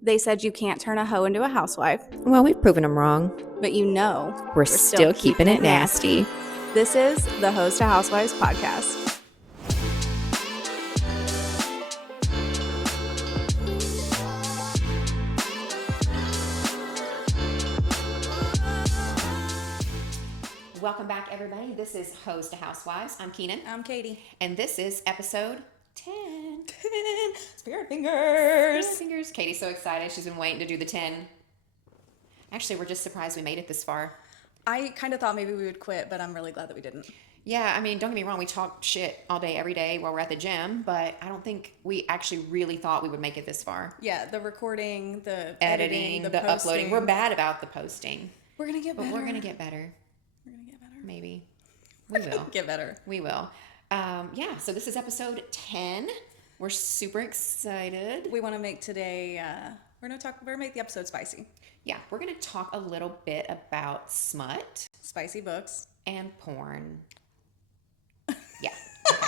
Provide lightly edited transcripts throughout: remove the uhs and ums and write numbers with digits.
They said you can't turn a hoe into a housewife, Well, we've proven them wrong. but We're still keeping it nasty. This is the Host to Housewives podcast. Welcome back, everybody. This is Host to Housewives. I'm Keenan. I'm Katie. And this is episode 10. Spirit fingers. Spirit fingers. Katie's so excited. She's been waiting to do the 10. Actually, we're just surprised we made it this far. I kind of thought maybe we would quit, but I'm really glad that we didn't. Yeah, I mean, don't get me wrong. We talk shit all day, every day while we're at the gym, but I don't think we actually really thought we would make it this far. Yeah, the recording, the editing, the uploading. We're bad about the posting. We're going to get better. But we're going to get better. We're going to get better. Maybe. We will. Get better. We will. Yeah, so this is episode 10. We're super excited. We want to make today, we're going to make the episode spicy. Yeah, we're going to talk a little bit about smut. Spicy books. And porn. Yeah. Okay.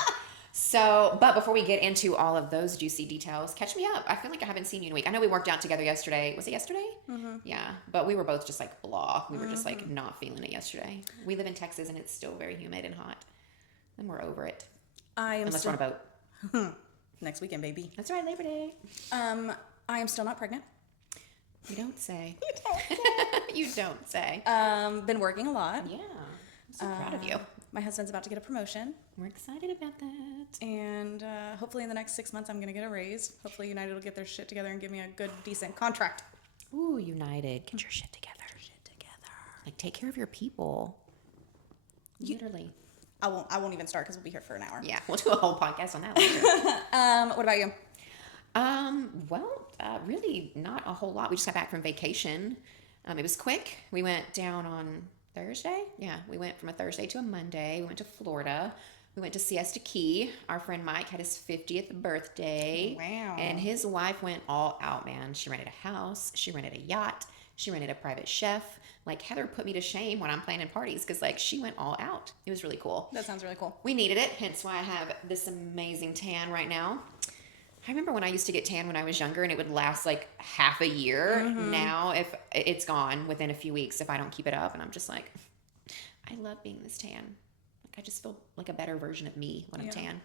So, but before we get into all of those juicy details, catch me up. I feel like I haven't seen you in a week. I know we worked out together yesterday. Was it yesterday? Mm-hmm. Yeah, but we were both just like blah. We were just like not feeling it yesterday. We live in Texas and it's still very humid and hot. And we're over it. Unless we're on a boat. Next weekend, baby. That's right, Labor Day. I am still not pregnant. You don't say. You don't say. Been working a lot. Yeah. I'm so proud of you. My husband's about to get a promotion. We're excited about that. And hopefully in the next 6 months I'm going to get a raise. Hopefully United will get their shit together and give me a good, decent contract. Ooh, United. Get your shit together. Like, take care of your people. Literally. I won't even start because we'll be here for an hour. Yeah, we'll do a whole podcast on that later. What about you? Really not a whole lot. We just got back from vacation. It was quick. We went down on Thursday. Yeah, we went from a Thursday to a Monday. We went to Florida. We went to Siesta Key. Our friend Mike had his 50th birthday. Wow. And his wife went all out, man. She rented a house. She rented a yacht. She rented a private chef. Like, Heather put me to shame when I'm planning parties because, like, she went all out. It was really cool. That sounds really cool. We needed it, hence why I have this amazing tan right now. I remember when I used to get tan when I was younger and it would last like half a year. Mm-hmm. Now, if it's gone within a few weeks if I don't keep it up, and I'm just like, I love being this tan. Like, I just feel like a better version of me when I'm tan.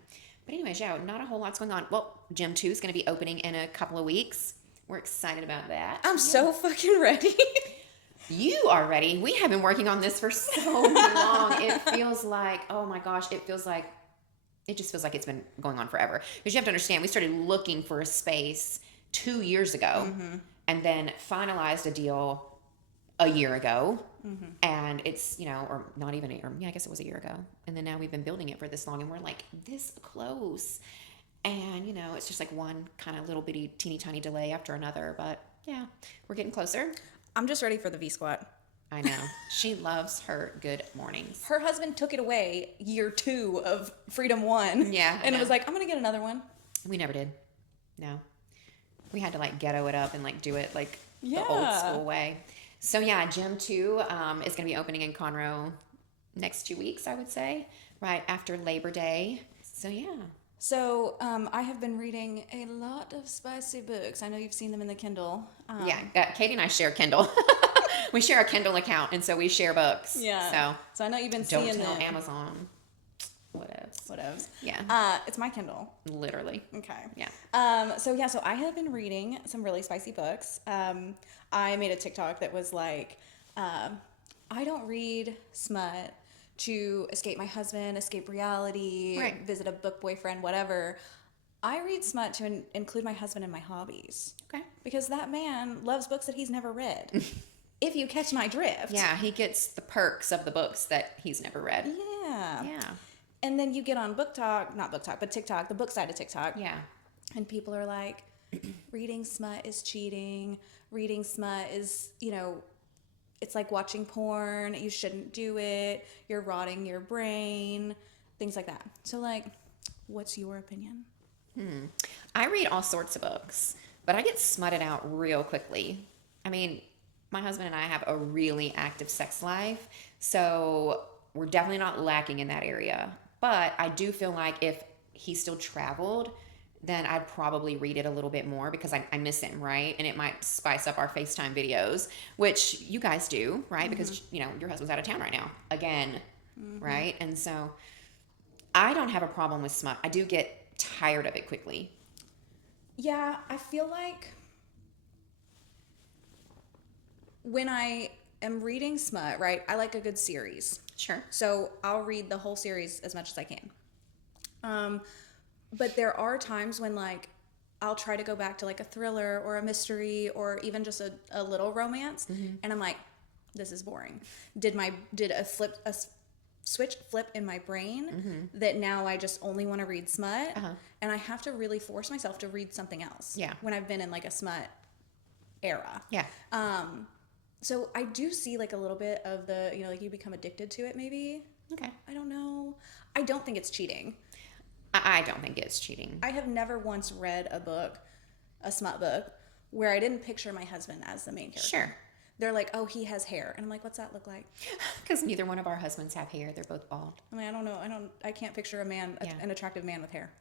But anyways, yeah, not a whole lot's going on. Well, Gym 2 is going to be opening in a couple of weeks. We're excited about that. I'm so fucking ready. You are ready. We have been working on this for so long. It feels like, oh my gosh, it just feels like it's been going on forever. Because you have to understand, we started looking for a space 2 years ago and then finalized a deal a year ago. Mm-hmm. And it's, or not even, I guess it was a year ago. And then now we've been building it for this long and we're like this close. And, it's just like one kind of little bitty teeny tiny delay after another. But yeah, we're getting closer. I'm just ready for the V-squat. I know. She loves her good mornings. Her husband took it away year 2 of Freedom 1. Yeah. And it was like, I'm going to get another one. We never did. No. We had to like ghetto it up and like do it like the old school way. So yeah, Gym 2 is going to be opening in Conroe next 2 weeks, I would say, right after Labor Day. So yeah. So I have been reading a lot of spicy books. I know you've seen them in the Kindle. Katie and I share Kindle. We share a Kindle account, and so we share books. Yeah. So I know you've been seeing them. Don't tell Amazon. Whatevs. Yeah. It's my Kindle. Literally. Okay. Yeah. So I have been reading some really spicy books. I made a TikTok that was like, I don't read smut to escape my husband, escape reality, visit a book boyfriend, whatever. I read smut to include my husband in my hobbies. Okay. Because that man loves books that he's never read. If you catch my drift. Yeah, he gets the perks of the books that he's never read. Yeah. Yeah. And then you get on TikTok, the book side of TikTok. Yeah. And people are like, reading smut is cheating. Reading smut is, it's like watching porn. You shouldn't do it. You're rotting your brain. Things like that. So, like, what's your opinion? I read all sorts of books, but I get smutted out real quickly. I mean, my husband and I have a really active sex life, so we're definitely not lacking in that area. But I do feel like if he still traveled, then I'd probably read it a little bit more because I miss him, right? And it might spice up our FaceTime videos, which you guys do, right? Because, your husband's out of town right now again, right? And so I don't have a problem with smut. I do get tired of it quickly. Yeah, I feel like when I am reading smut, right, I like a good series. Sure. So I'll read the whole series as much as I can. But there are times when, like, I'll try to go back to, like, a thriller or a mystery or even just a little romance, and I'm like, this is boring. Did a switch flip in my brain that now I just only want to read smut, and I have to really force myself to read something else. Yeah. When I've been in, like, a smut era. Yeah. So I do see, like, a little bit of the, like, you become addicted to it maybe. Okay. I don't know. I don't think it's cheating. I don't think it's cheating. I have never once read a smut book, where I didn't picture my husband as the main character. Sure. They're like, oh, he has hair. And I'm like, what's that look like? Because neither one of our husbands have hair. They're both bald. I mean, I don't know. I can't picture an attractive man with hair.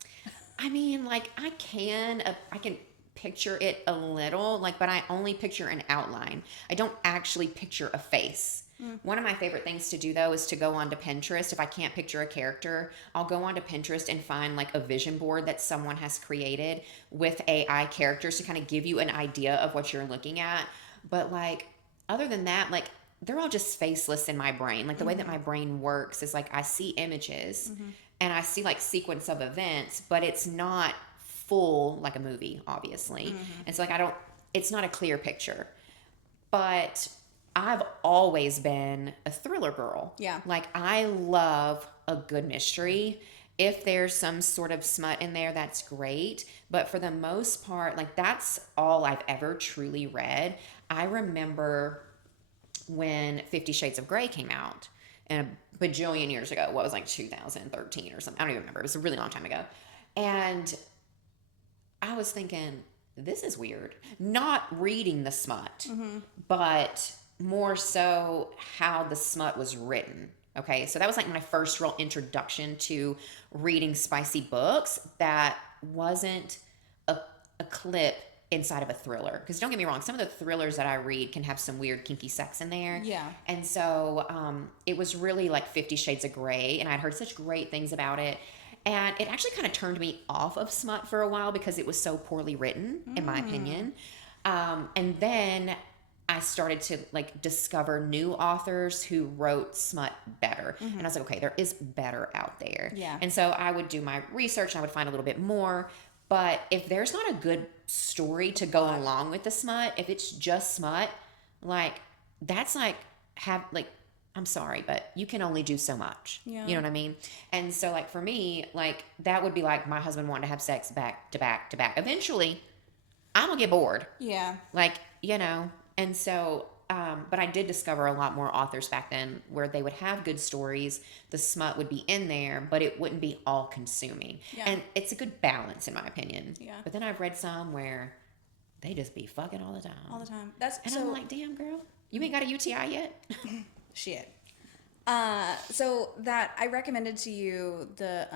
I mean, like, I can picture it a little, like, but I only picture an outline. I don't actually picture a face. One of my favorite things to do, though, is to go onto Pinterest. If I can't picture a character, I'll go onto Pinterest and find, like, a vision board that someone has created with AI characters to kind of give you an idea of what you're looking at. But, like, other than that, like, they're all just faceless in my brain. Like, the way that my brain works is, like, I see images and I see, like, sequence of events, but it's not full like a movie, obviously. And so, like, it's not a clear picture. But I've always been a thriller girl. Yeah. Like, I love a good mystery. If there's some sort of smut in there, that's great. But for the most part, like, that's all I've ever truly read. I remember when 50 Shades of Grey came out, and a bajillion years ago. What was, like, 2013 or something? I don't even remember. It was a really long time ago. And I was thinking, this is weird. Not reading the smut, but more so how the smut was written. Okay, so that was, like, my first real introduction to reading spicy books that wasn't a clip inside of a thriller. Because don't get me wrong, some of the thrillers that I read can have some weird kinky sex in there. Yeah. And so it was really like 50 Shades of Grey, and I'd heard such great things about it. And it actually kind of turned me off of smut for a while because it was so poorly written, in my opinion. And then I started to, like, discover new authors who wrote smut better. And I was like, okay, there is better out there. Yeah. And so I would do my research and I would find a little bit more. But if there's not a good story to go along with the smut, if it's just smut, like, that's like, I'm sorry, but you can only do so much. Yeah. You know what I mean? And so, like, for me, like, that would be like my husband wanting to have sex back to back to back. Eventually, I'm going to get bored. Yeah. Like, and so, but I did discover a lot more authors back then where they would have good stories. The smut would be in there, but it wouldn't be all consuming. Yeah. And it's a good balance, in my opinion. Yeah. But then I've read some where they just be fucking all the time. All the time. And I'm like, damn, girl, you ain't got a UTI yet? Shit. So that I recommended to you the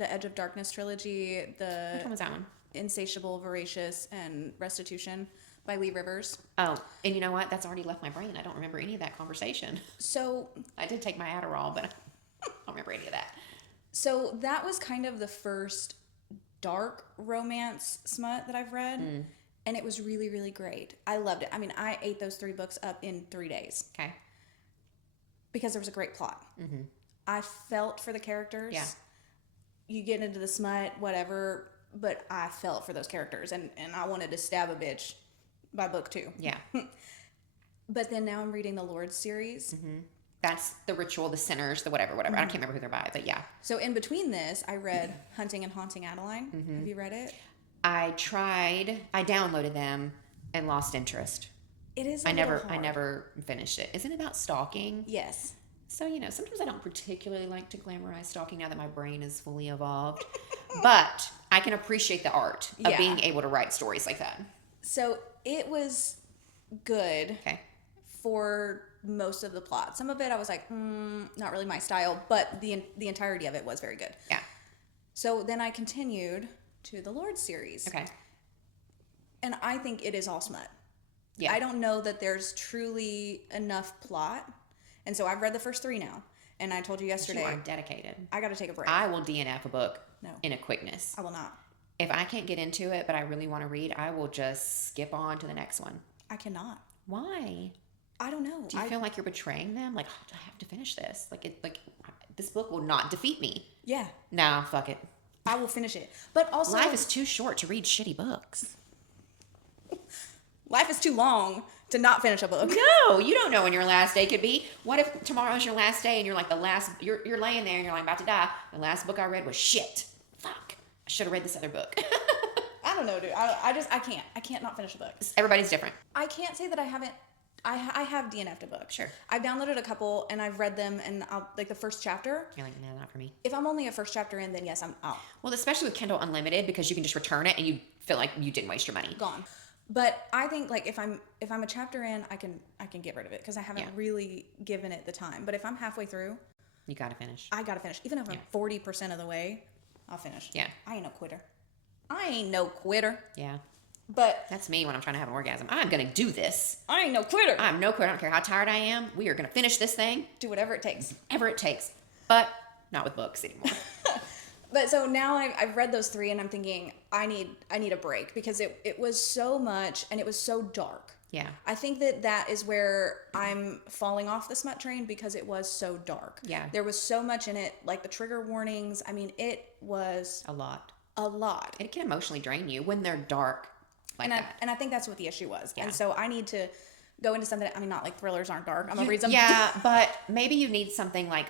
Edge of Darkness trilogy, Which one was that one? Insatiable, Voracious, and Restitution by Lee Rivers. Oh, and you know what? That's already left my brain. I don't remember any of that conversation. So I did take my Adderall, but I don't remember any of that. So that was kind of the first dark romance smut that I've read. And it was really, really great. I loved it. I mean, I ate those 3 books up in 3 days. Okay. Because there was a great plot. I felt for the characters. Yeah. You get into the smut, whatever, but I felt for those characters. And I wanted to stab a bitch by book 2. Yeah. But then now I'm reading the Lord's series. That's the ritual, the sinners, the whatever. I can't remember who they're by, but yeah. So in between this, I read Hunting and Haunting Adeline. Have you read it? I downloaded them and lost interest. It is I never finished it. Isn't it about stalking? Yes. So, sometimes I don't particularly like to glamorize stalking now that my brain is fully evolved. But I can appreciate the art of being able to write stories like that. So it was good Okay. for most of the plot. Some of it I was like, not really my style, but the entirety of it was very good. Yeah. So then I continued to the Lord series. Okay. And I think it is all smut. Yeah. I don't know that there's truly enough plot. And so I've read the first 3 now. And I told you yesterday, You are dedicated. I got to take a break. I will DNF a book No. in a quickness. I will not. If I can't get into it, but I really want to read, I will just skip on to the next one. I cannot. Why? I don't know. Do you feel like you're betraying them? Like, oh, I have to finish this. This book will not defeat me. Yeah. Nah, fuck it. I will finish it. But also, Life is too short to read shitty books. life is too long to not finish a book. No, you don't know when your last day could be. What if tomorrow's your last day and you're like you're laying there and you're like about to die. The last book I read was shit. Fuck. I should have read this other book. I don't know, dude. I can't not finish a book. Everybody's different. I can't say that I haven't. I have DNF'd a book. Sure. I've downloaded a couple and I've read them, and I'll like the first chapter. You're like, no, not for me. If I'm only a first chapter in, then yes, I'm out. Well, especially with Kindle Unlimited, because you can just return it and you feel like you didn't waste your money. Gone. But I think like if I'm a chapter in, I can get rid of it because I haven't really given it the time. But if I'm halfway through, you gotta finish. I gotta finish. Even if I'm 40% of the way, I'll finish. Yeah. I ain't no quitter. Yeah. But that's me when I'm trying to have an orgasm. I'm gonna do this. I ain't no quitter. I'm no quitter. I don't care how tired I am. We are gonna finish this thing. Do whatever it takes. Whatever it takes. But not with books anymore. But so now I've read those 3 and I'm thinking I need a break because it was so much and it was so dark. Yeah. I think that is where I'm falling off the smut train because it was so dark. Yeah. There was so much in it, like the trigger warnings. I mean, it was a lot. It can emotionally drain you when they're dark like that. And I think that's what the issue was. Yeah. And so I need to go into something. I mean, not like thrillers aren't dark. I'm gonna read some. Yeah, but maybe you need something like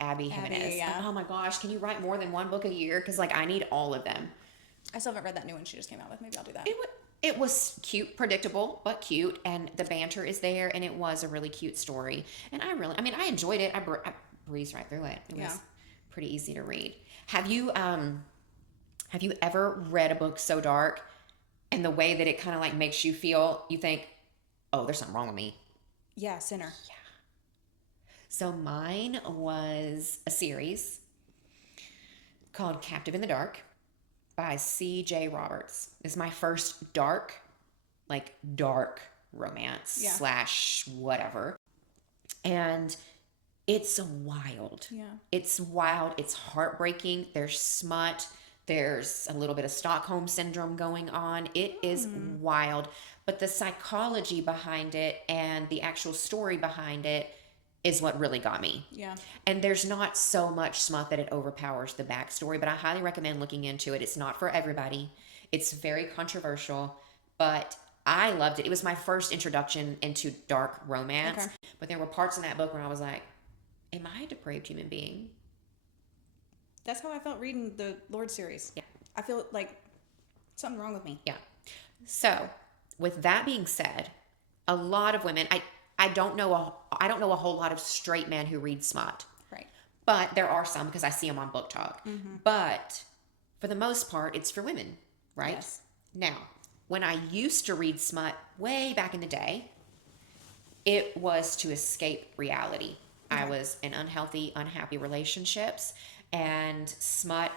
Abby Jimenez. Yeah. Like, oh my gosh, can you write more than 1 book a year? Because like I need all of them. I still haven't read that new one she just came out with. Maybe I'll do that. It was cute, predictable, but cute, and the banter is there, and it was a really cute story. And I enjoyed it. I breezed right through it. It was pretty easy to read. Have you ever read a book so dark, and the way that it kind of like makes you feel, you think, oh, there's something wrong with me? Yeah, Sinner. Yeah. So mine was a series called Captive in the Dark by C.J. Roberts. It's my first dark romance / whatever. And it's wild. Yeah. It's wild. It's heartbreaking. There's smut. There's a little bit of Stockholm syndrome going on. It is wild. But the psychology behind it and the actual story behind it is what really got me. Yeah. And there's not so much smut that it overpowers the backstory, but I highly recommend looking into it. It's not for everybody. It's very controversial, but I loved it. It was my first introduction into dark romance. Okay. But there were parts in that book where I was like, am I a depraved human being? That's how I felt reading the Lord series. Yeah. I feel like something wrong with me. Yeah. So, with that being said, a lot of women, I don't know a whole lot of straight men who read smut. Right. But there are some because I see them on Book Talk. Mm-hmm. But for the most part, it's for women, right? Yes. Now, when I used to read smut way back in the day, it was to escape reality. Okay. I was in unhealthy, unhappy relationships, and smut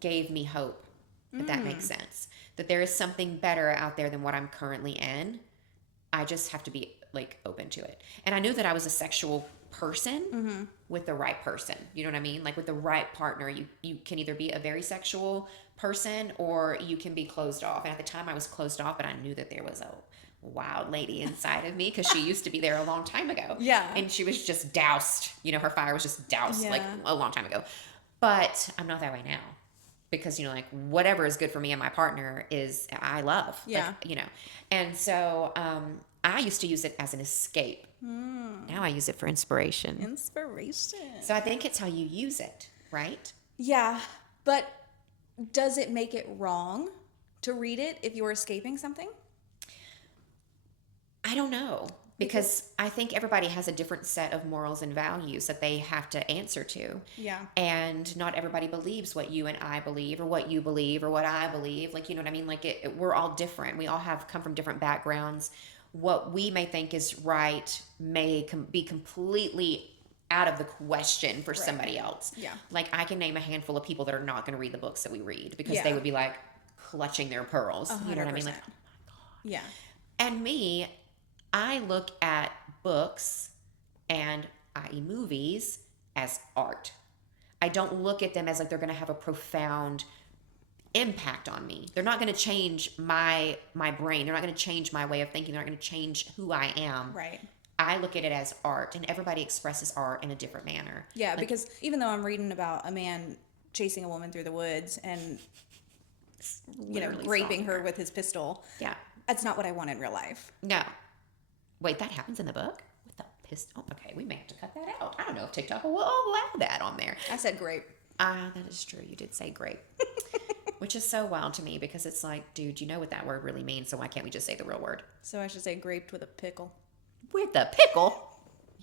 gave me hope, if that makes sense. That there is something better out there than what I'm currently in. I just have to be open to it. And I knew that I was a sexual person with the right person. You know what I mean? Like with the right partner, you can either be a very sexual person or you can be closed off. And at the time I was closed off, but I knew that there was a wild lady inside of me because she used to be there a long time ago. Yeah. And she was just doused. You know, her fire was just doused a long time ago. But I'm not that way now. Because, whatever is good for me and my partner is I love. Yeah. And so I used to use it as an escape. Now I use it for inspiration. Inspiration. So I think it's how you use it, right? Yeah. But does it make it wrong to read it if you're escaping something? I don't know. Because I think everybody has a different set of morals and values that they have to answer to. Yeah. And not everybody believes what you and I believe or what you believe or what I believe. You know what I mean? We're all different. We all come from different backgrounds. What we may think is right may be completely out of the question for somebody else. Yeah. Like, I can name a handful of people that are not going to read the books that we read because they would be like clutching their pearls. 100%. You know what I mean? Like, yeah. and me, I look at books and i.e. movies as art. I don't look at them as like they're going to have a profound impact on me. They're not going to change my brain. They're not going to change my way of thinking. They're not going to change who I am. Right. I look at it as art, and everybody expresses art in a different manner. Yeah, like, because even though I'm reading about a man chasing a woman through the woods and raping her with his pistol, that's not what I want in real life. No. Wait, that happens in the book? With the pistol? Okay, we may have to cut that out. I don't know if TikTok will allow that on there. I said grape. That is true. You did say grape. Which is so wild to me because it's like, dude, you know what that word really means, so why can't we just say the real word? So I should say graped with a pickle. With the pickle?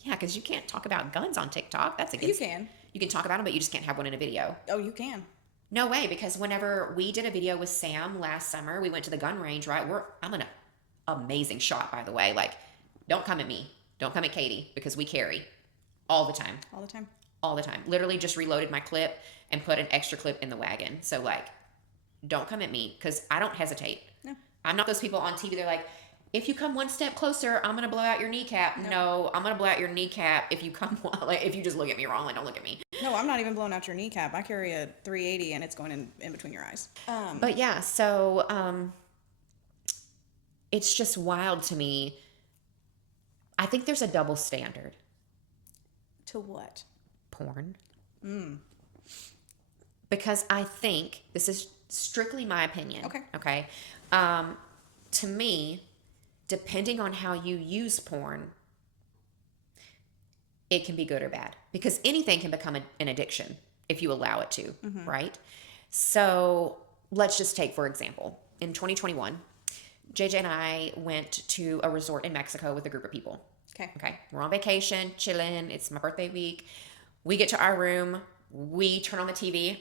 Yeah, because you can't talk about guns on TikTok. That's against. You can. You can talk about them, but you just can't have one in a video. Oh, you can. No way, because whenever we did a video with Sam last summer, we went to the gun range, right? I'm an amazing shot, by the way. Like, don't come at me. Don't come at Katie, because we carry all the time. All the time. All the time. Literally just reloaded my clip and put an extra clip in the wagon. So, like, don't come at me, because I don't hesitate. No. I'm not those people on TV. They're like, if you come one step closer, I'm going to blow out your kneecap. Nope. No, I'm going to blow out your kneecap if you come, like, if you just look at me wrong, like, don't look at me. No, I'm not even blowing out your kneecap. I carry a 380 and it's going in between your eyes. But yeah, so it's just wild to me. I think there's a double standard. To what? Porn. Because I think, this is strictly my opinion. Okay. To me, depending on how you use porn, it can be good or bad, because anything can become an addiction if you allow it to, right? So let's just take, for example, in 2021, JJ and I went to a resort in Mexico with a group of people. Okay. We're on vacation, chilling. It's my birthday week. We get to our room. We turn on the TV.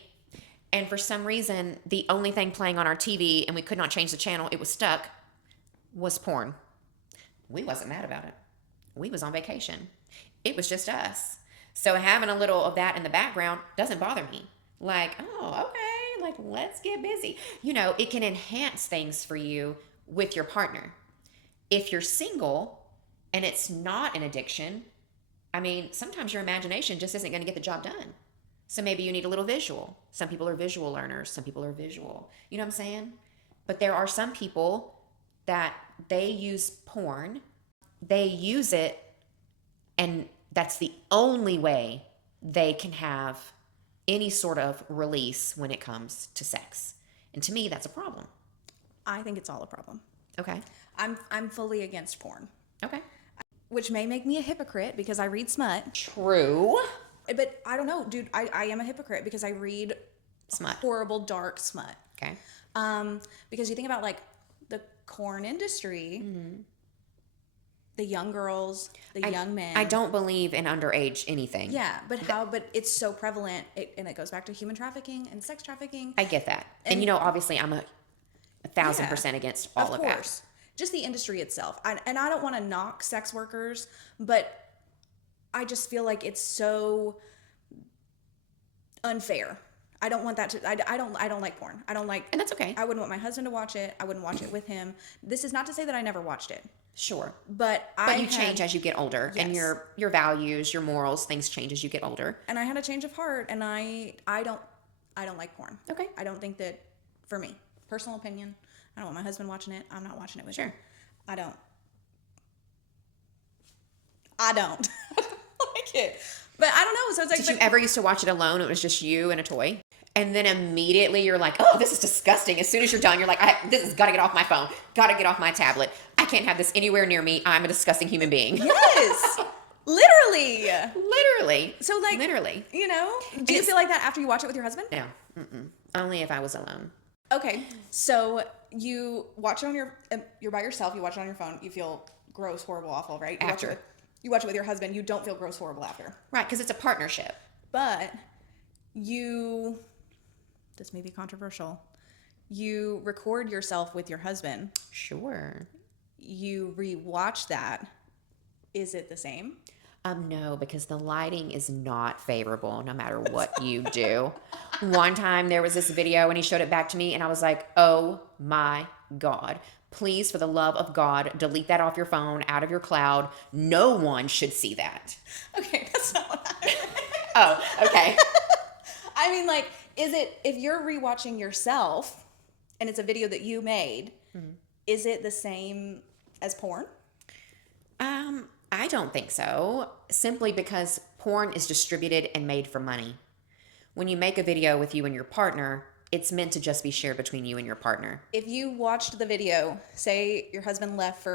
And for some reason, the only thing playing on our TV, and we could not change the channel, it was stuck, was porn. We wasn't mad about it. We was on vacation. It was just us. So having a little of that in the background doesn't bother me. Like, oh, okay, like, let's get busy. You know, it can enhance things for you with your partner. If you're single and it's not an addiction, I mean, sometimes your imagination just isn't going to get the job done. So maybe you need a little visual. Some people are visual learners. Some people are visual. You know what I'm saying? But there are some people that they use porn. They use it, and that's the only way they can have any sort of release when it comes to sex. And to me, that's a problem. I think it's all a problem. Okay. I'm fully against porn. Okay. Which may make me a hypocrite because I read smut. True. But I don't know, dude. I am a hypocrite because I read Smut. Horrible, dark smut. Okay. Because you think about like the porn industry, the young girls, the young men. I don't believe in underage anything. Yeah, but but it's so prevalent, and it goes back to human trafficking and sex trafficking. I get that. And you know, obviously, I'm 1,000% against all of that. Just the industry itself. And I don't want to knock sex workers, but I just feel like it's so unfair. I don't want that to. I don't like porn. I don't like. And that's okay. I wouldn't want my husband to watch it. I wouldn't watch it with him. This is not to say that I never watched it. Sure. But you change as you get older, and your values, your morals, things change as you get older. And I had a change of heart, and I don't like porn. Okay. I don't think that, for me, personal opinion, I don't want my husband watching it. I'm not watching it with him. I don't like it. But I don't know. So it's like, did you ever used to watch it alone? It was just you and a toy? And then immediately you're like, oh, this is disgusting. As soon as you're done, you're like, this has got to get off my phone. Got to get off my tablet. I can't have this anywhere near me. I'm a disgusting human being. Yes. Literally. So like, literally. You know, do you feel like that after you watch it with your husband? No. Only if I was alone. Okay. So you watch it on you're by yourself. You watch it on your phone. You feel gross, horrible, awful, right? You watch it with your husband. You don't feel gross, horrible after. Right. Because it's a partnership. But this may be controversial. You record yourself with your husband. Sure. You rewatch that. Is it the same? No, because the lighting is not favorable no matter what you do. One time there was this video and he showed it back to me and I was like, oh my God. Please, for the love of God, delete that off your phone, out of your cloud. No one should see that. Okay, that's not what I meant. Oh, okay. I mean, like, is it, if you're rewatching yourself and it's a video that you made, is it the same as porn? I don't think so. Simply because porn is distributed and made for money. When you make a video with you and your partner, it's meant to just be shared between you and your partner. If you watched the video, say your husband left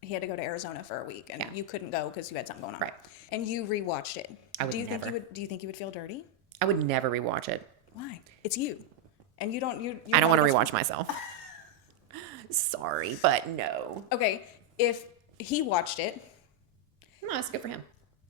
he had to go to Arizona for a week and you couldn't go because you had something going on. Right. And you rewatched it. I would do you never. think you would feel dirty? I would never rewatch it. Why? It's you. And you I don't want to rewatch myself. Sorry, but no. Okay, if he watched it. No, that's good for him.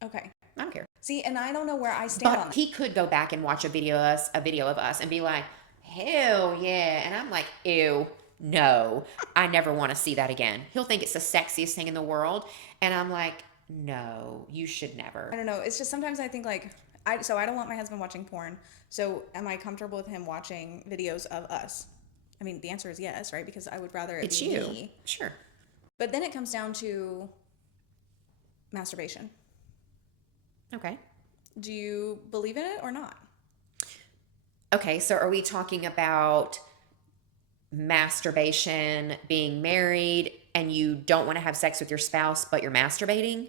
Okay. I don't care. See, and I don't know where I stand on But it. he could go back and watch a video of us and be like, hell yeah. And I'm like, ew, no, I never want to see that again. He'll think it's the sexiest thing in the world. And I'm like, no, you should never. I don't know. It's just sometimes I think like, I don't want my husband watching porn. So am I comfortable with him watching videos of us? I mean, the answer is yes, right? Because I would rather it It's be you. me. Sure. But then it comes down to masturbation. Okay. Do you believe in it or not? Okay, so are we talking about masturbation, being married, and you don't want to have sex with your spouse, but you're masturbating?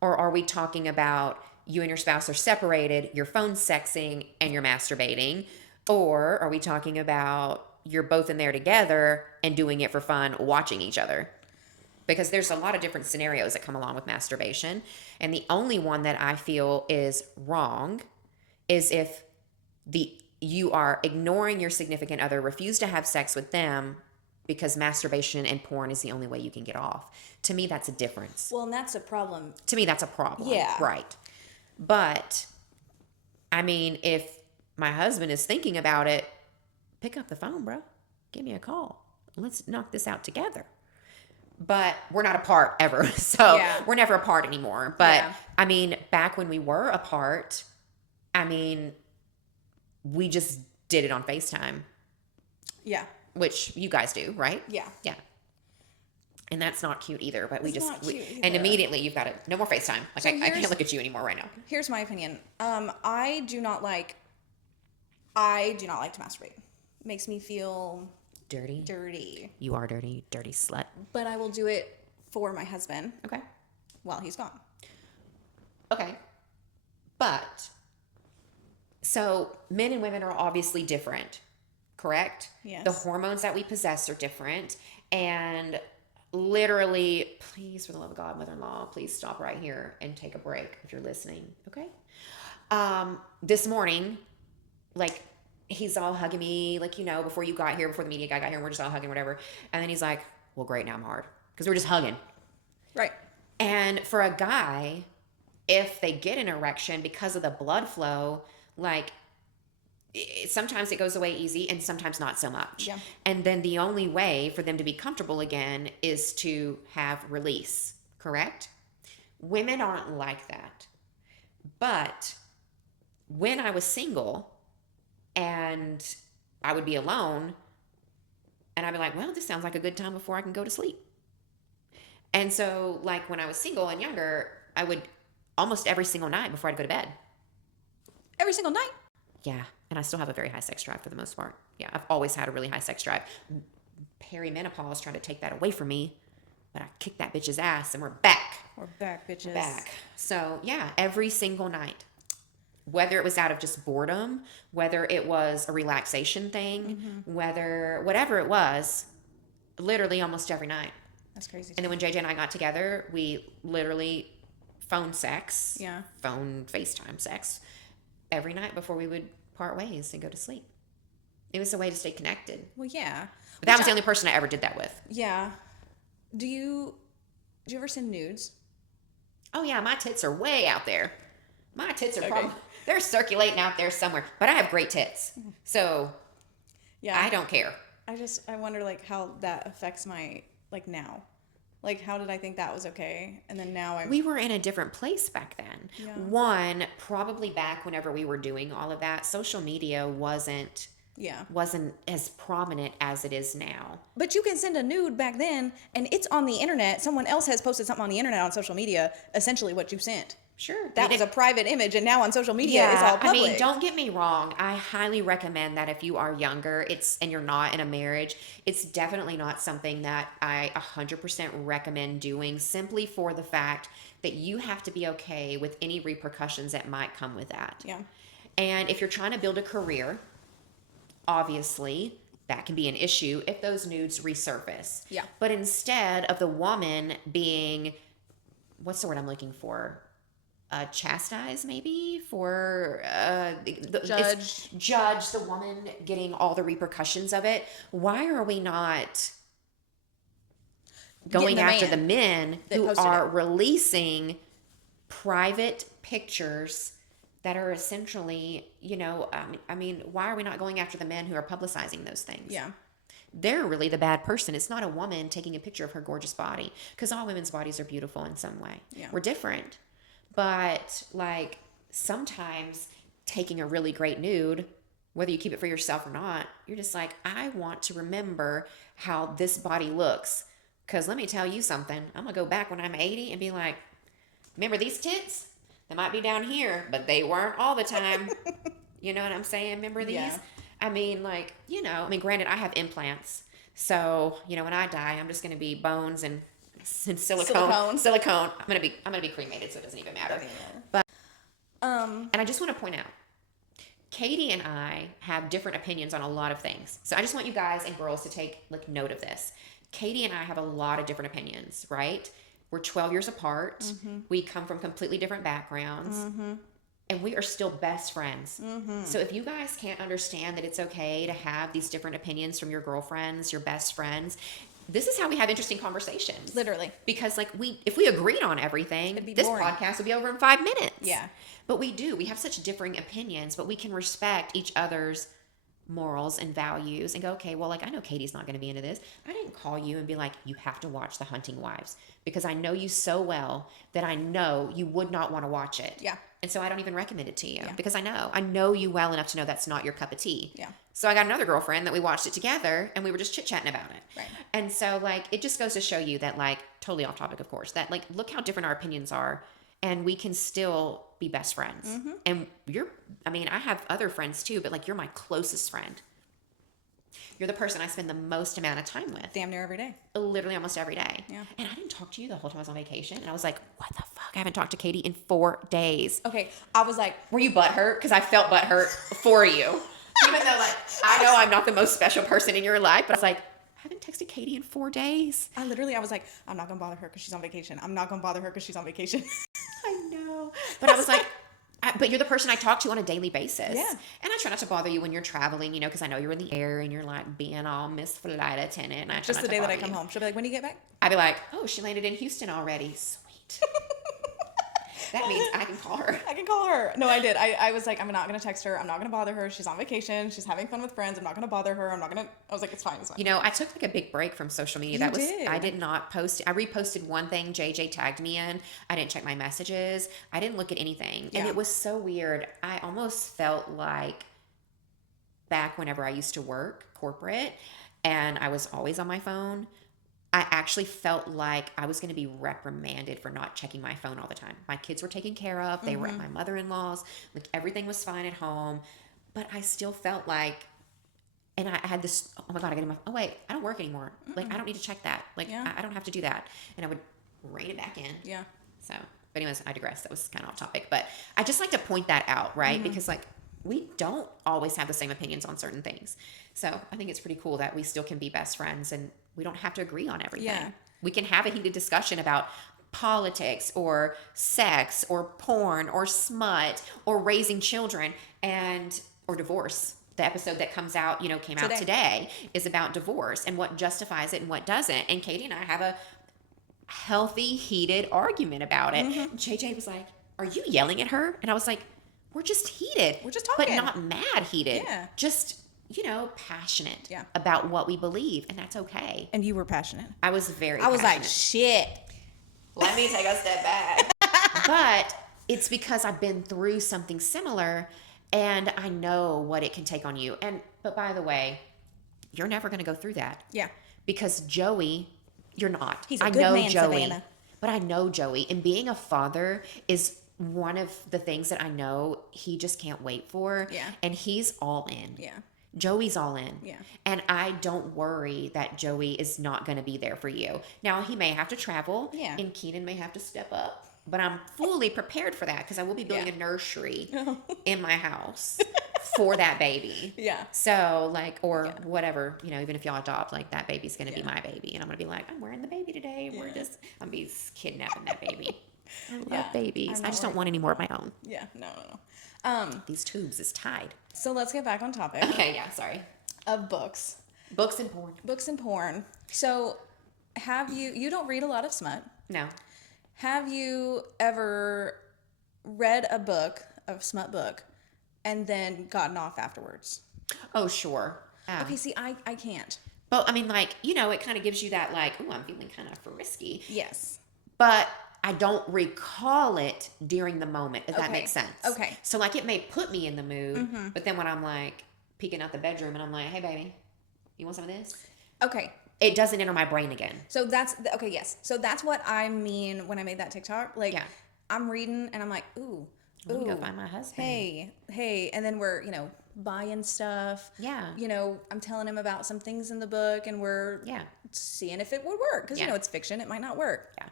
Or are we talking about you and your spouse are separated, you're phone sexing, and you're masturbating? Or are we talking about you're both in there together and doing it for fun, watching each other? Because there's a lot of different scenarios that come along with masturbation. And the only one that I feel is wrong is if you are ignoring your significant other, refuse to have sex with them because masturbation and porn is the only way you can get off. To me, that's a difference. Well, and that's a problem. To me, that's a problem. Yeah. Right. But, I mean, if my husband is thinking about it, pick up the phone, bro. Give me a call. Let's knock this out together. But we're not apart ever. So we're never apart anymore. But I mean, back when we were apart, I mean, we just did it on FaceTime. Yeah. Which you guys do, right? Yeah. Yeah. And that's not cute either. But Not and immediately you've got to, no more FaceTime. Like So I can't look at you anymore right now. Here's my opinion. I do not like to masturbate. It makes me feel dirty. You are dirty slut. But I will do it for my husband. Okay. While he's gone. Okay. But, so men and women are obviously different, correct? Yes. The hormones that we possess are different. And literally, please, for the love of God, mother-in-law, please stop right here and take a break if you're listening, okay? This morning, like, he's all hugging me, like, before you got here, before the media guy got here, and we're just all hugging, whatever. And then he's like, well, great, now I'm hard. Because we're just hugging. Right. And for a guy, if they get an erection because of the blood flow, like, sometimes it goes away easy and sometimes not so much. Yeah. And then the only way for them to be comfortable again is to have release, correct? Women aren't like that. But when I was single and I would be alone and I'd be like, well, this sounds like a good time before I can go to sleep. And so, like, when I was single and younger, I would almost every single night before I'd go to bed. Every single night? Yeah. And I still have a very high sex drive for the most part. Yeah. I've always had a really high sex drive. Perimenopause trying to take that away from me, but I kicked that bitch's ass and we're back. We're back, bitches. Back. So, yeah, every single night. Whether it was out of just boredom, whether it was a relaxation thing, whatever it was, literally almost every night. That's crazy. And then when JJ and I got together, we literally phone sex, phone FaceTime sex every night before we would part ways and go to sleep. It was a way to stay connected. Well, yeah. But that was the only person I ever did that with. Yeah. Do you ever send nudes? Oh, yeah, my tits are way out there. My tits are probably, they're circulating out there somewhere. But I have great tits. So, I don't care. I wonder, like, how that affects my, like, now. Like, how did I think that was okay? And then now We were in a different place back then. Yeah. One, probably back whenever we were doing all of that, social media wasn't as prominent as it is now. But you can send a nude back then, and it's on the internet. Someone else has posted something on the internet on social media, essentially what you sent. Sure. That was a private image, and now on social media, it's all public. I mean, don't get me wrong. I highly recommend that if you are younger, and you're not in a marriage, it's definitely not something that I 100% recommend doing, simply for the fact that you have to be okay with any repercussions that might come with that. Yeah. And if you're trying to build a career, obviously that can be an issue if those nudes resurface. Yeah. But instead of the woman being, what's the word I'm looking for? Chastise, maybe, for judge the woman getting all the repercussions of it. Why are we not going after the men who are releasing private pictures that are essentially, I mean, why are we not going after the men who are publicizing those things? Yeah. They're really the bad person. It's not a woman taking a picture of her gorgeous body, because all women's bodies are beautiful in some way. Yeah. We're different. But like, sometimes taking a really great nude, whether you keep it for yourself or not, you're just like, I want to remember how this body looks. Because let me tell you something. I'm going to go back when I'm 80 and be like, remember these tits? They might be down here, but they weren't all the time. You know what I'm saying? Remember these? Yeah. I mean, like, granted, I have implants. So, when I die, I'm just going to be bones and silicone. I'm gonna be cremated, so it doesn't even matter. But and I just want to point out, Katie and I have different opinions on a lot of things. So I just want you guys and girls to take note of this. Katie and I have a lot of different opinions, right? We're 12 years apart. Mm-hmm. We come from completely different backgrounds. Mm-hmm. And we are still best friends. Mm-hmm. So if you guys can't understand that it's okay to have these different opinions from your girlfriends, your best friends, this is how we have interesting conversations. Literally. Because if we agreed on everything, this podcast would be over in 5 minutes. Yeah. But we have such differing opinions, but we can respect each other's morals and values and go, okay, well, I know Katie's not going to be into this. I didn't call you and be like, you have to watch The Hunting Wives, because I know you so well that I know you would not want to watch it. Yeah. And so I don't even recommend it to you because I know you well enough to know that's not your cup of tea. Yeah. So I got another girlfriend that we watched it together and we were just chit-chatting about it. Right. And so it just goes to show you that totally off topic, of course, that look how different our opinions are, and we can still be best friends. Mm-hmm. And I have other friends too, but you're my closest friend. You're the person I spend the most amount of time with. Damn near every day. Literally almost every day. Yeah. And I didn't talk to you the whole time I was on vacation. And I was like, what the fuck? I haven't talked to Katie in 4 days. Okay. I was like, were you butthurt? Because I felt butthurt for you. Even though I know I'm not the most special person in your life, but I was like, I haven't texted Katie in 4 days. I was like, I'm not going to bother her because she's on vacation. I'm not going to bother her because she's on vacation. I know. But I was like, but you're the person I talk to on a daily basis. Yeah. And I try not to bother you when you're traveling, because I know you're in the air and you're being all Miss Flight Attendant. And I try just not the to day that I bother come you. home. She'll be like, when do you get back? I'd be like, oh, she landed in Houston already. Sweet. That means I can call her. I can call her. No, I did. I was like, I'm not going to text her. I'm not going to bother her. She's on vacation. She's having fun with friends. I'm not going to bother her. I was like, it's fine. It's fine. I took a big break from social media. I did not post. I reposted one thing JJ tagged me in. I didn't check my messages. I didn't look at anything. Yeah. And it was so weird. I almost felt like back whenever I used to work corporate and I was always on my phone. I actually felt like I was going to be reprimanded for not checking my phone all the time. My kids were taken care of. They were at my mother-in-law's. Everything was fine at home. But I still felt like, and I had this, oh my God, oh wait, I don't work anymore. I don't need to check that. I don't have to do that. And I would rein it back in. Yeah. So, but anyways, I digress. That was kind of off topic. But I just like to point that out, right? Because we don't always have the same opinions on certain things. So I think it's pretty cool that we still can be best friends and we don't have to agree on everything. Yeah. We can have a heated discussion about politics or sex or porn or smut or raising children or divorce. The episode that comes out, came out today is about divorce and what justifies it and what doesn't. And Katie and I have a healthy, heated argument about it. JJ was like, are you yelling at her? And I was like, we're just heated. We're just talking. But not mad heated. Yeah. Just passionate Yeah. about what we believe, and that's okay. And you were passionate. I was very I was like, passionate. shit. Let me take a step back. But it's because I've been through something similar, and I know what it can take on you. But by the way, you're never going to go through that. Yeah. Because Joey, you're not. He's a I good know man, Joey, Savannah. but I know Joey, and being a father is one of the things that I know he just can't wait for. Yeah. And he's all in. Yeah. Joey's all in. Yeah. And I don't worry that Joey is not going to be there for you. Now, he may have to travel. Yeah. And Keenan may have to step up. But I'm fully prepared for that because I will be building a nursery in my house for that baby. Yeah. So, whatever, even if y'all adopt, that baby's going to be my baby. And I'm going to be like, I'm wearing the baby today. I'm going to be kidnapping that baby. I love babies. I just don't want any more of my own. Yeah. No. These tubes is tied. So let's get back on topic. Okay, yeah, sorry. Of books. Books and porn. Books and porn. So you don't read a lot of smut. No. Have you ever read a book, a smut book, and then gotten off afterwards? Oh, sure. Okay, see, I can't. But, it kind of gives you that, ooh, I'm feeling kind of frisky. Yes. But I don't recall it during the moment, if that makes sense. Okay. So, it may put me in the mood, but then when I'm, peeking out the bedroom and I'm like, hey, baby, you want some of this? Okay. It doesn't enter my brain again. So okay, yes. So that's what I mean when I made that TikTok. I'm reading and I'm like, ooh. Let me go find my husband. Hey. And then we're, buying stuff. Yeah. I'm telling him about some things in the book and we're seeing if it would work. Because, it's fiction. It might not work. Yeah.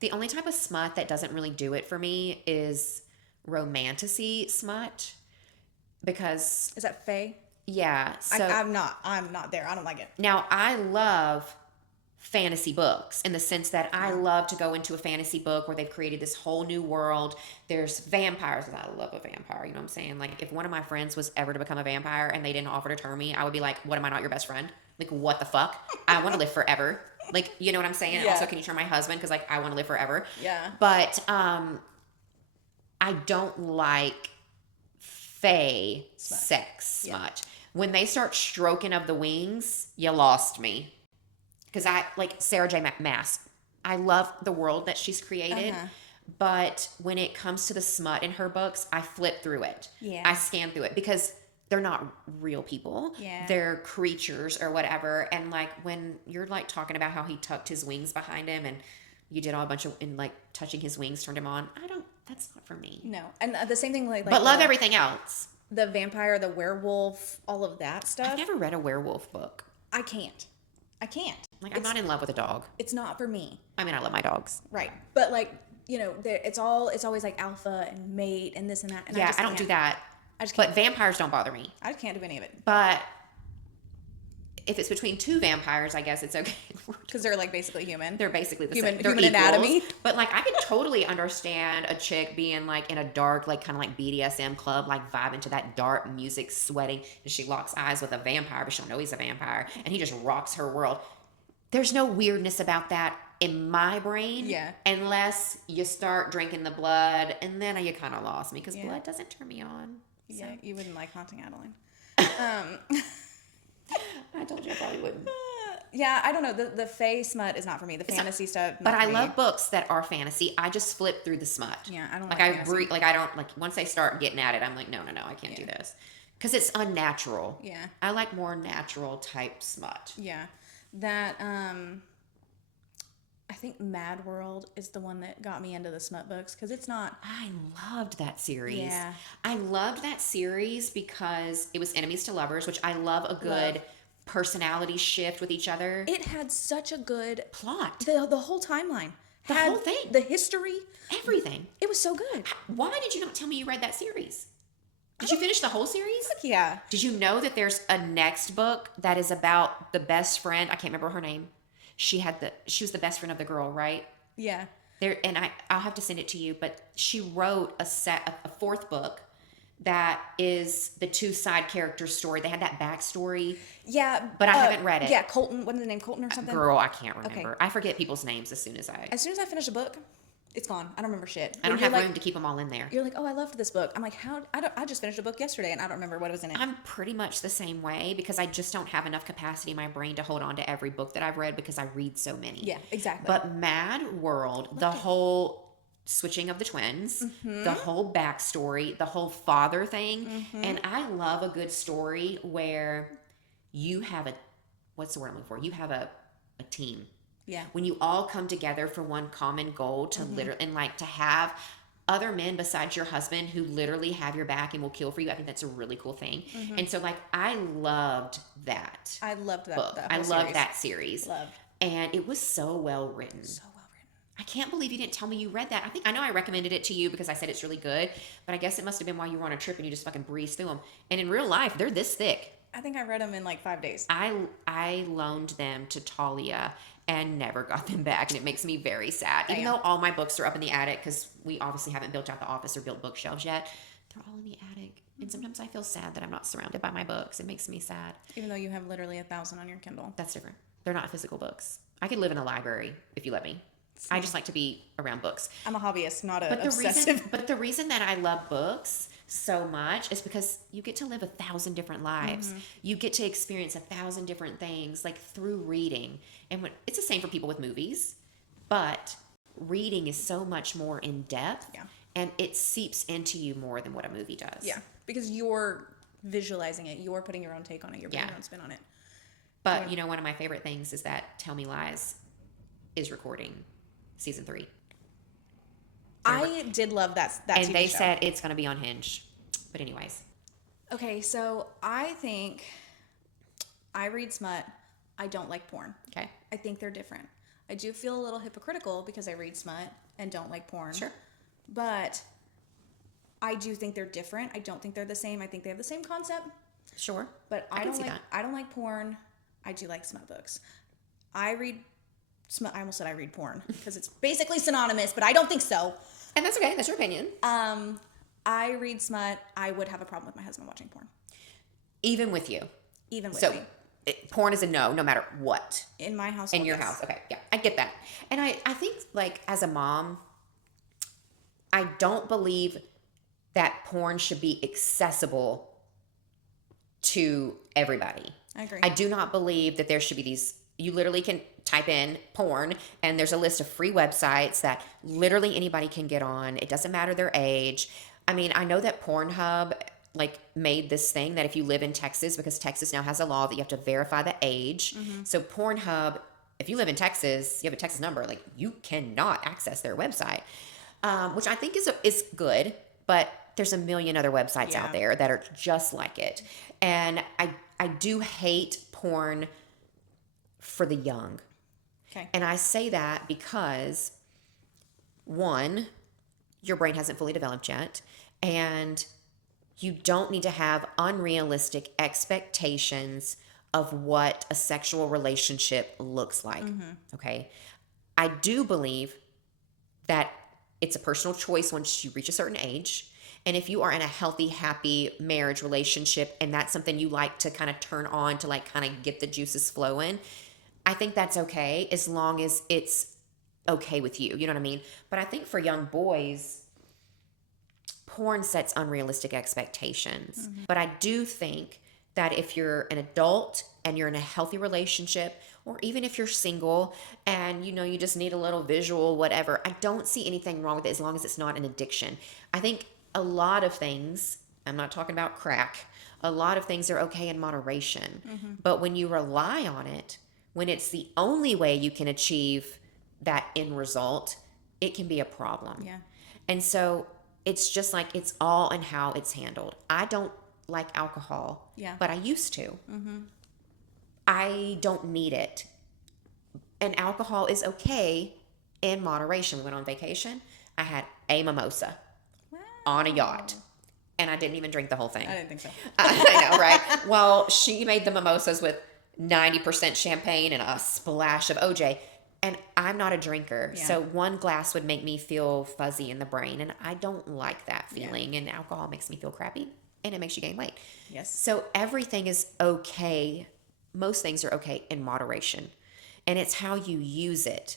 The only type of smut that doesn't really do it for me is romantasy smut. Because... Is that Faye? Yeah. So I'm not there. I don't like it. Now, I love fantasy books in the sense that I love to go into a fantasy book where they've created this whole new world. There's vampires. I love a vampire. You know what I'm saying? If one of my friends was ever to become a vampire and they didn't offer to turn me, I would be like, what, am I not your best friend? What the fuck? I want to live forever. You know what I'm saying? Yeah. Also, can you turn my husband? Because, I want to live forever. Yeah. But I don't like fae sex smut. When they start stroking of the wings, you lost me. Because I Sarah J. Maas. I love the world that she's created. But when it comes to the smut in her books, I flip through it. Yeah. I scan through it because they're not real people. Yeah. They're creatures or whatever. And when you're talking about how he tucked his wings behind him and you did all a bunch of, and touching his wings turned him on. That's not for me. No. And the same thing but love everything else. The vampire, the werewolf, all of that stuff. I've never read a werewolf book. I can't. I'm not in love with a dog. It's not for me. I love my dogs. Right. But it's always alpha and mate and this and that. And I don't do that. I just can't. But vampires don't bother me. I just can't do any of it. But if it's between two vampires, I guess it's okay. Because they're basically human. They're basically the human, same. They're human equals. anatomy. But I could totally understand a chick being in a dark, kind of BDSM club, vibing to that dark music, sweating, and she locks eyes with a vampire, but she don't know he's a vampire, and he just rocks her world. There's no weirdness about that in my brain. Yeah. Unless you start drinking the blood, and then you kind of lost me because blood doesn't turn me on. Yeah, So. you wouldn't like Haunting Adeline. I told you I probably wouldn't. Yeah, I don't know. The fae smut is not for me. The fantasy stuff. But I love books that are fantasy. I just flip through the smut. Yeah, I don't I don't once they start getting at it, I'm no, I can't do this. Because it's unnatural. Yeah. I like more natural type smut. Yeah. That, I think Mad World is the one that got me into the smut books because it's not. I loved that series. Yeah. I loved that series because it was enemies to lovers, which I love a good personality shift with each other. It had such a good plot. The whole timeline. The whole thing. The history. Everything. It was so good. Why did you not tell me you read that series? Did you finish the whole series? Fuck yeah. Did you know that there's a next book that is about the best friend? I can't remember her name. She was the best friend of the girl, right? Yeah. I'll have to send it to you, but she wrote a fourth book that is the two side characters' story. They had that backstory. Yeah. But I haven't read it. Yeah, Colton. What is the name? Colton or something? Girl, I can't remember. Okay. I forget people's names as soon as I finish a book, It's gone. I don't remember shit. I don't have room to keep them all in there. You're like, oh, I loved this book. I'm like, I just finished a book yesterday and I don't remember what was in it. I'm pretty much the same way because I just don't have enough capacity in my brain to hold on to every book that I've read because I read so many. Yeah, exactly. But Mad World, the whole switching of the twins, the whole backstory, the whole father thing. And I love a good story where you have what's the word I'm looking for? You have a team. Yeah. When you all come together for one common goal to literally, and like to have other men besides your husband who literally have your back and will kill for you. I think that's a really cool thing. And so like, I loved that. I loved that book. I loved that series. Loved. And it was so well written. So well written. I can't believe you didn't tell me you read that. I know I recommended it to you because I said it's really good, but I guess it must have been while you were on a trip and you just fucking breezed through them. And in real life, they're this thick. I think I read them in like 5 days. I loaned them to Talia and never got them back, and it makes me very sad. Even though all my books are up in the attic, because we obviously haven't built out the office or built bookshelves yet, they're all in the attic. And sometimes I feel sad that I'm not surrounded by my books. It makes me sad. Even though you have literally 1,000 on your Kindle. That's different. They're not physical books. I could live in a library if you let me. I just like to be around books. I'm a hobbyist, not an obsessive. But the reason that I love books so much is because you get to live 1,000 different lives. You get to experience 1,000 different things like through reading. And it's the same for people with movies, but reading is so much more in depth. Yeah. And it seeps into you more than what a movie does. Yeah, because you're visualizing it. You're putting your own take on it. You're putting your own spin on it. But, one of my favorite things is that Tell Me Lies is recording season 3. I did love that and TV they show. said it's going to be on Hinge. But anyways. Okay, so I think I read smut. I don't like porn. Okay. I think they're different. I do feel a little hypocritical because I read smut and don't like porn. Sure. But I do think they're different. I don't think they're the same. I think they have the same concept. Sure. But I don't like that. I don't like porn. I do like smut books. I read smut. I almost said I read porn because it's basically synonymous, but I don't think so. And that's okay. That's your opinion. I read smut. I would have a problem with my husband watching porn. Even with you. Even with so, me. Porn is a no matter what. In my household. In your house. Okay. Yeah. I get that. And I think like as a mom, I don't believe that porn should be accessible to everybody. I agree. I do not believe that there should be these. You literally can type in porn and there's a list of free websites that literally anybody can get on. It doesn't matter their age. I mean, I know that Pornhub like made this thing that if you live in Texas, because Texas now has a law that you have to verify the age. So Pornhub, if you live in Texas, you have a Texas number, like you cannot access their website, which I think is good, but there's a million other websites out there that are just like it. And I do hate porn for the young. Okay. And I say that because, one, your brain hasn't fully developed yet, and you don't need to have unrealistic expectations of what a sexual relationship looks like. Okay. I do believe that it's a personal choice once you reach a certain age. And if you are in a healthy, happy marriage relationship and that's something you like to kind of turn on to like kind of get the juices flowing, I think that's okay as long as it's okay with you. You know what I mean? But I think for young boys, porn sets unrealistic expectations. But I do think that if you're an adult and you're in a healthy relationship, or even if you're single and you just need a little visual, whatever, I don't see anything wrong with it as long as it's not an addiction. I think a lot of things, I'm not talking about crack, a lot of things are okay in moderation. But when you rely on it, when it's the only way you can achieve that end result, it can be a problem. Yeah. And so it's just like it's all in how it's handled. I don't like alcohol, but I used to. I don't need it. And alcohol is okay in moderation. We went on vacation. I had a mimosa on a yacht. And I didn't even drink the whole thing. I didn't think so. I know, right? Well, she made the mimosas with 90% champagne and a splash of OJ. And I'm not a drinker. So one glass would make me feel fuzzy in the brain. And I don't like that feeling. And alcohol makes me feel crappy. And it makes you gain weight. Yes. So everything is okay. Most things are okay in moderation. And it's how you use it.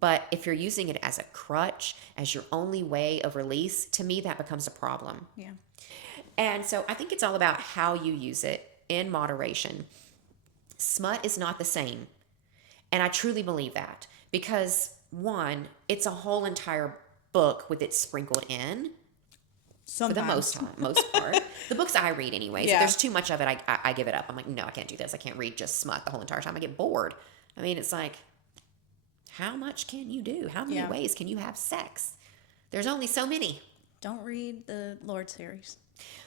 But if you're using it as a crutch, as your only way of release, to me, that becomes a problem. Yeah. And so I think it's all about how you use it in moderation. Smut is not the same. And I truly believe that because, one, it's a whole entire book with it sprinkled in. Sometimes. For the most part. The books I read anyways. Yeah. If there's too much of it, I give it up. I'm like, no, I can't do this. I can't read just smut the whole entire time. I get bored. I mean, it's like, how much can you do? How many ways can you have sex? There's only so many. Don't read the Lord series.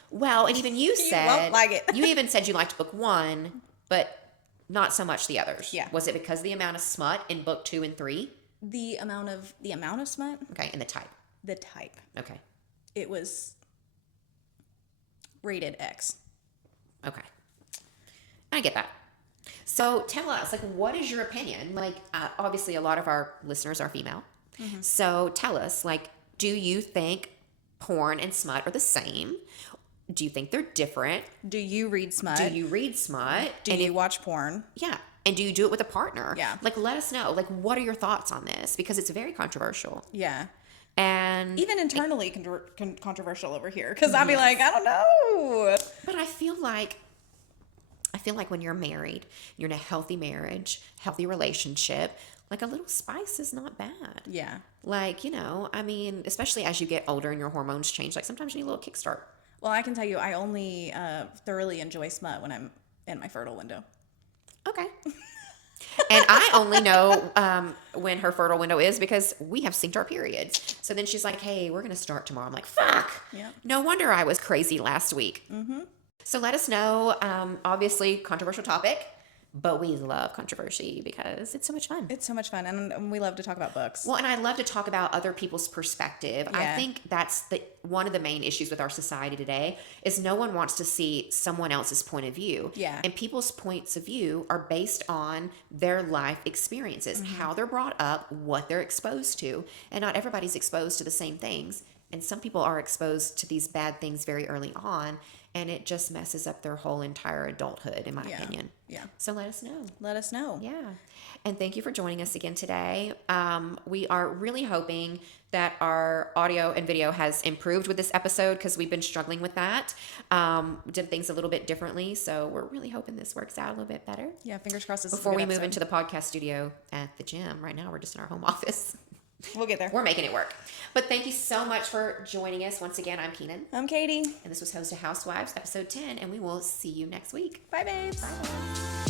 Well, and even you said, won't like it. You even said you liked book 1, but not so much the others. Yeah. Was it because of the amount of smut in book 2 and 3? The amount of smut? Okay, and the type. The type. Okay. It was rated X. Okay. I get that. So tell us, like, what is your opinion? Like, obviously, a lot of our listeners are female. Mm-hmm. So tell us, like, do you think porn and smut are the same? Do you think they're different? Do you read smut? Do you read smut? Do you watch porn? Yeah. And do you do it with a partner? Yeah. Like, let us know. Like, what are your thoughts on this? Because it's very controversial. Yeah. And even internally controversial over here. Because I'll be like, I don't know. But I feel like when you're married, you're in a healthy marriage, healthy relationship, like a little spice is not bad. Yeah. Like, I mean, especially as you get older and your hormones change, like sometimes you need a little kickstart. Well, I can tell you, I only thoroughly enjoy smut when I'm in my fertile window. Okay. And I only know when her fertile window is because we have synced our periods. So then she's like, hey, we're going to start tomorrow. I'm like, fuck. Yeah. No wonder I was crazy last week. Mm-hmm. So let us know. Obviously, controversial topic, but we love controversy because it's so much fun. It's so much fun. And we love to talk about books. Well, and I love to talk about other people's perspective. Yeah. I think that's one of the main issues with our society today is no one wants to see someone else's point of view. Yeah. And people's points of view are based on their life experiences, how they're brought up, what they're exposed to. And not everybody's exposed to the same things. And some people are exposed to these bad things very early on. And it just messes up their whole entire adulthood, in my opinion. Yeah. So let us know. Let us know. Yeah. And thank you for joining us again today. We are really hoping that our audio and video has improved with this episode because we've been struggling with that. We did things a little bit differently. So we're really hoping this works out a little bit better. Yeah, fingers crossed. Before we move into the podcast studio at the gym. Right now, we're just in our home office. We'll get there. We're making it work. But thank you so much for joining us. Once again, I'm Keenan. I'm Katie. And this was Host of Housewives, episode 10. And we will see you next week. Bye, babes. Bye.